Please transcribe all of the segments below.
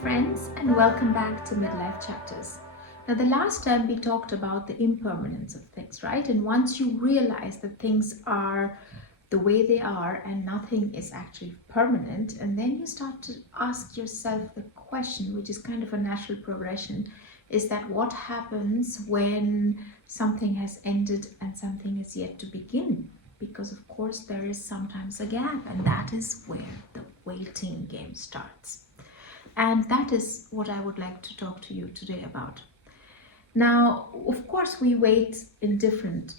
friends, and welcome back to Midlife Chapters. Now, the last time we talked about the impermanence of things, right? And once you realize that things are the way they are and nothing is actually permanent, and then you start to ask yourself the question, which is kind of a natural progression, is that what happens when something has ended and something is yet to begin? Because, of course, there is sometimes a gap, and that is where the waiting game starts. And that is what I would like to talk to you today about. Now, of course, we wait in different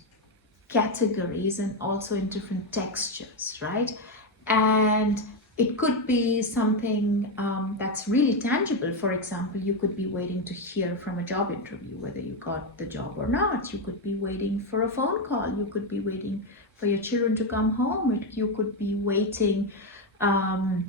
categories and also in different textures, right? And it could be something that's really tangible. For example, you could be waiting to hear from a job interview whether you got the job or not. You could be waiting for a phone call. You could be waiting for your children to come home. You could be waiting at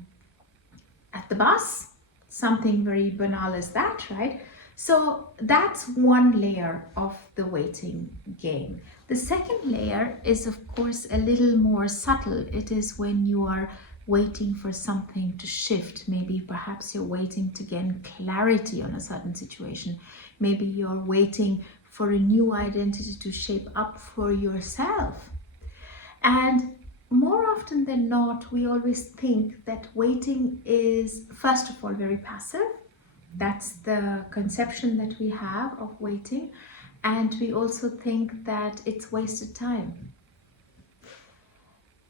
the bus. Something very banal as that, right? So that's one layer of the waiting game. The second layer is, of course, a little more subtle. It is when you are waiting for something to shift. Maybe perhaps you're waiting to gain clarity on a certain situation. Maybe you're waiting for a new identity to shape up for yourself. And more often than not, we always think that waiting is, first of all, very passive. That's the conception that we have of waiting. And we also think that it's wasted time.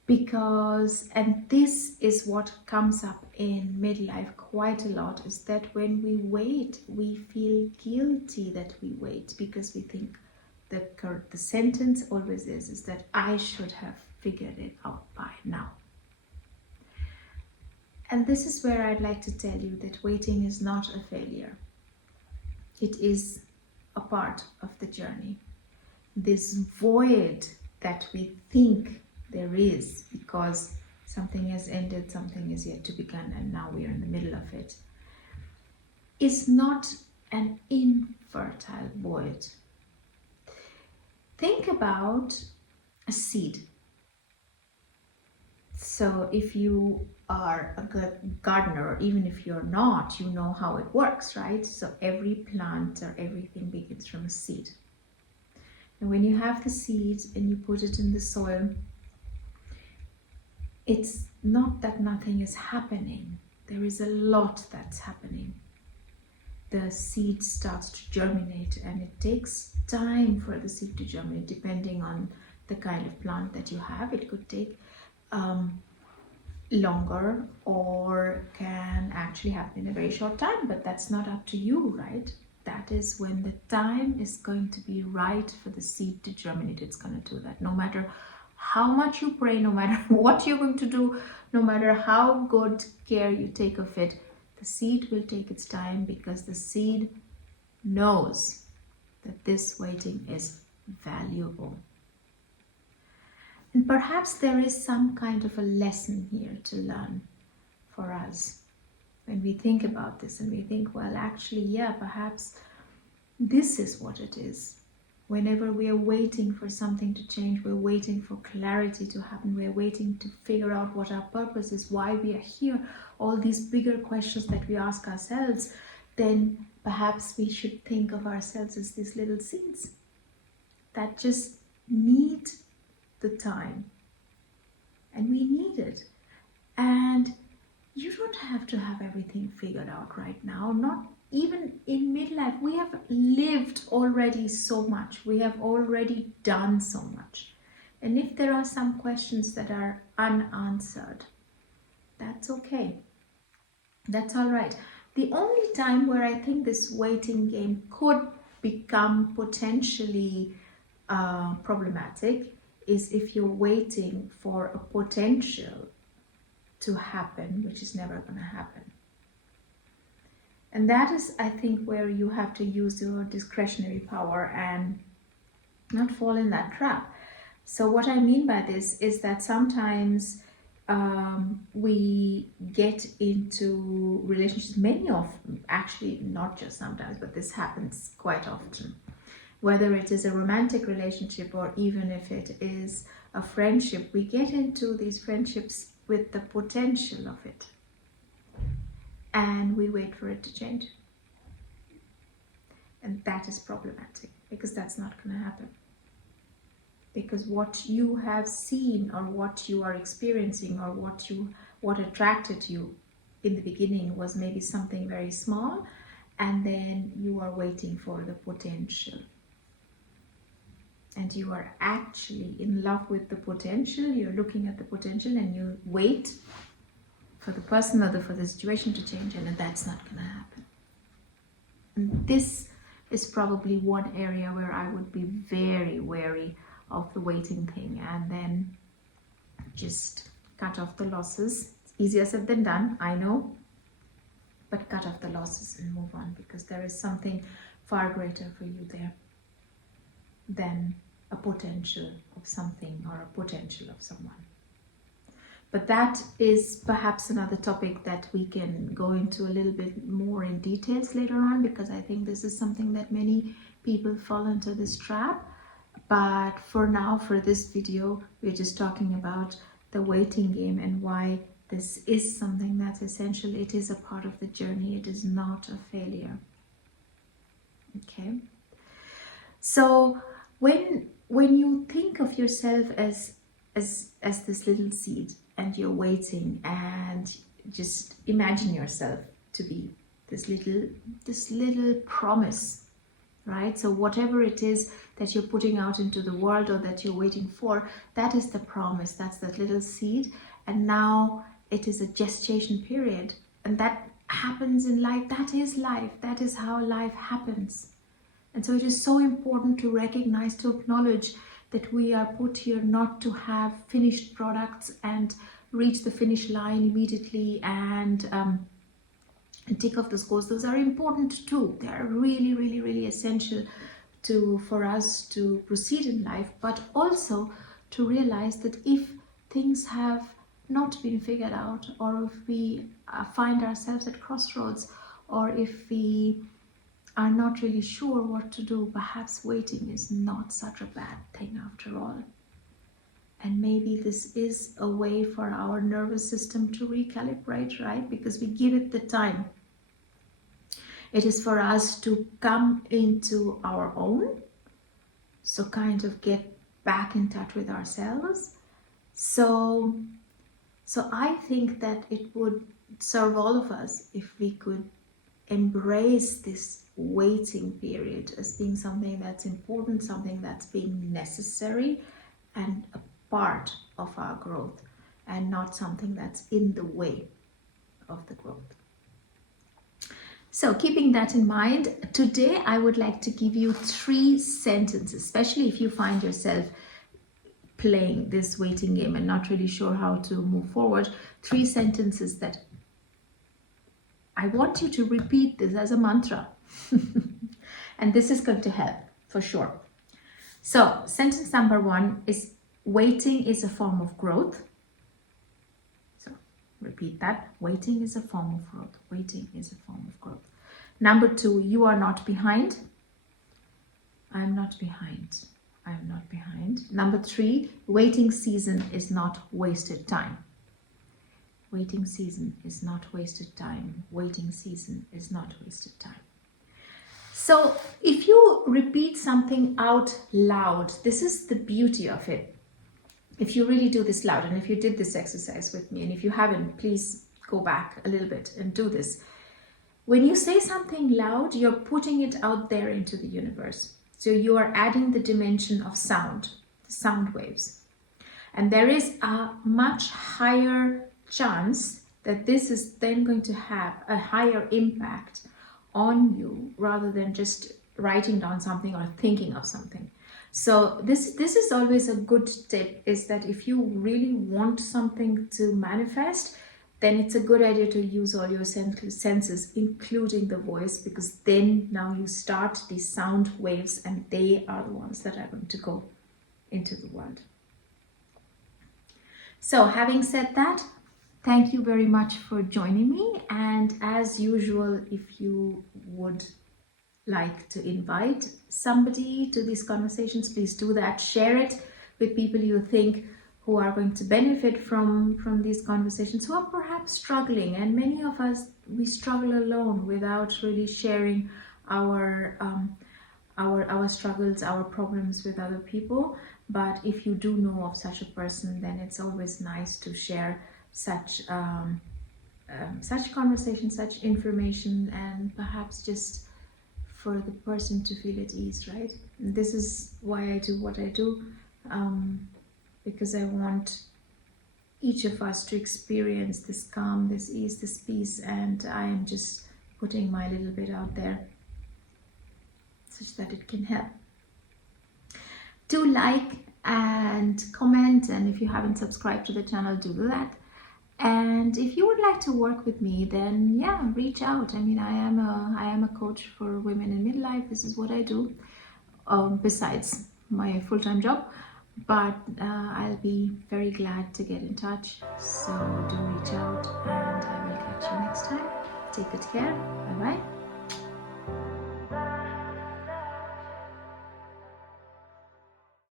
And this is what comes up in midlife quite a lot, is that when we wait, we feel guilty that we wait, because we think the sentence always is that I should have figured it out by now. And this is where I'd like to tell you that waiting is not a failure. It is a part of the journey. This void that we think there is because something has ended, something is yet to begin, and now we are in the middle of it, is not an infertile void. Think about a seed. So if you are a good gardener, or even if you're not, you know how it works, right? So every plant or everything begins from a seed. And when you have the seed and you put it in the soil, it's not that nothing is happening. There is a lot that's happening. The seed starts to germinate, and it takes time for the seed to germinate, depending on the kind of plant that you have. It could take longer, or can actually happen in a very short time, but that's not up to you, right? That is when the time is going to be right for the seed to germinate. It's going to do that. No matter how much you pray, no matter what you're going to do, no matter how good care you take of it, the seed will take its time, because the seed knows that this waiting is valuable. And perhaps there is some kind of a lesson here to learn for us when we think about this, and we think, well, actually, yeah, perhaps this is what it is. Whenever we are waiting for something to change, we're waiting for clarity to happen, we're waiting to figure out what our purpose is, why we are here, all these bigger questions that we ask ourselves, then perhaps we should think of ourselves as these little seeds that just need the time, and we need it. And you don't have to have everything figured out right now. Not even in midlife. We have lived already so much. We have already done so much. And if there are some questions that are unanswered, that's okay. That's all right. The only time where I think this waiting game could become potentially problematic is if you're waiting for a potential to happen, which is never going to happen. And that is, I think, where you have to use your discretionary power and not fall in that trap. So what I mean by this is that sometimes we get into relationships, actually not just sometimes, but this happens quite often. Whether it is a romantic relationship or even if it is a friendship, we get into these friendships with the potential of it. and we wait for it to change. And that is problematic, because that's not going to happen. Because what you have seen, or what you are experiencing, or what attracted you in the beginning was maybe something very small, and then you are waiting for the potential. And you are actually in love with the potential, you're looking at the potential, and you wait for the person or for the situation to change, and that's not going to happen. And this is probably one area where I would be very wary of the waiting thing, and then just cut off the losses. It's easier said than done, I know, but cut off the losses and move on, because there is something far greater for you there than a potential of something or a potential of someone. But that is perhaps another topic that we can go into a little bit more in details later on, because I think this is something that many people fall into this trap. But for now, for this video, we're just talking about the waiting game and why this is something that's essential. It is a part of the journey. It is not a failure. Okay. So when you think of yourself as this little seed, and you're waiting, and just imagine yourself to be this little promise, right? So whatever it is that you're putting out into the world, or that you're waiting for, that is the promise. That's that little seed. And now it is a gestation period, and that happens in life. That is life. That is how life happens. And so it is so important to recognize, to acknowledge that we are put here not to have finished products and reach the finish line immediately and tick off the scores. Those are important too. They are really, really, really essential for us to proceed in life, but also to realize that if things have not been figured out, or if we find ourselves at crossroads, or if we are not really sure what to do, perhaps waiting is not such a bad thing after all. And maybe this is a way for our nervous system to recalibrate, right? Because we give it the time. It is for us to come into our own, so kind of get back in touch with ourselves. So I think that it would serve all of us if we could embrace this waiting period as being something that's important, something that's being necessary and a part of our growth, and not something that's in the way of the growth. So keeping that in mind, today I would like to give you 3 sentences, especially if you find yourself playing this waiting game and not really sure how to move forward. 3 sentences that I want you to repeat this as a mantra. And this is going to help for sure. So sentence number 1 is, waiting is a form of growth. So repeat that. Waiting is a form of growth. Waiting is a form of growth. Number 2, you are not behind. I am not behind. I am not behind. Number 3, waiting season is not wasted time. Waiting season is not wasted time. Waiting season is not wasted time. So if you repeat something out loud, this is the beauty of it. If you really do this loud, and if you did this exercise with me, and if you haven't, please go back a little bit and do this. When you say something loud, you're putting it out there into the universe. So you are adding the dimension of sound, the sound waves. And there is a much higher chance that this is then going to have a higher impact on you, rather than just writing down something or thinking of something. So this is always a good tip, is that if you really want something to manifest, then it's a good idea to use all your senses, including the voice, because then now you start these sound waves, and they are the ones that are going to go into the world. So having said that, thank you very much for joining me. And as usual, if you would like to invite somebody to these conversations, please do that. Share it with people you think who are going to benefit from these conversations, who are perhaps struggling. And many of us, we struggle alone without really sharing our our struggles, our problems with other people. But if you do know of such a person, then it's always nice to share such conversation, such information, and perhaps just for the person to feel at ease, right? And this is why I do what I do, because I want each of us to experience this calm, this ease, this peace, and I am just putting my little bit out there such that it can help. Do like and comment, and if you haven't subscribed to the channel, do that. And if you would like to work with me, then yeah, reach out. I mean, I am a coach for women in midlife. This is what I do, besides my full-time job. But I'll be very glad to get in touch. So do reach out, and I will catch you next time. Take good care. Bye bye.